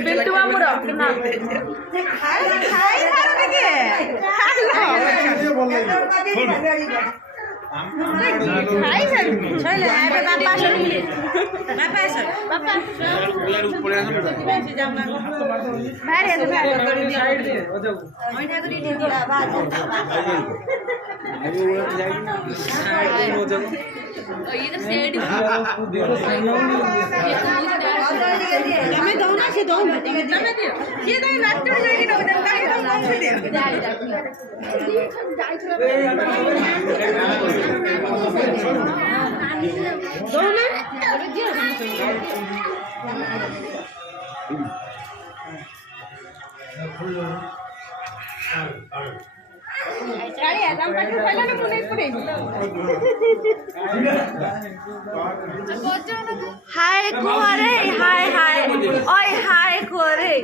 पिंटू मामुर हाय कुआरे हाय हाय ओए हाय कुआरे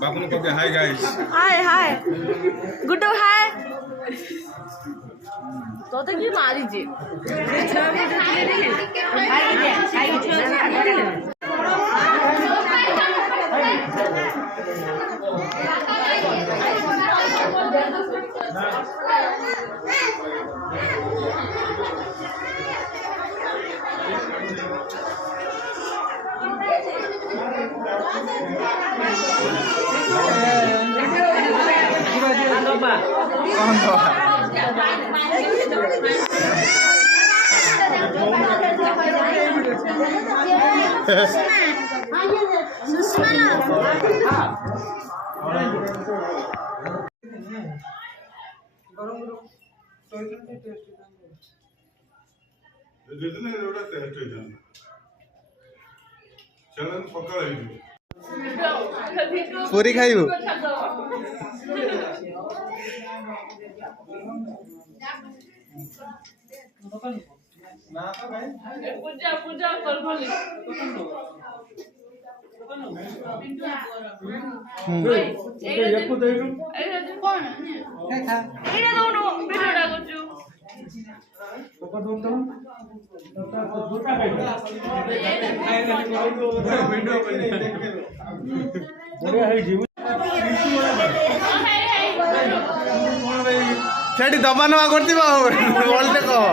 बाबू ने कहा हाय गाइस हाय हाय गुड्डू हाय तो की मारी जी पूरी खाइबू पूजा पूजा कर भली ସେଠି ଦବା ନବା କରିଥିବ ଆଉ ଓଲ୍ଟେ କହ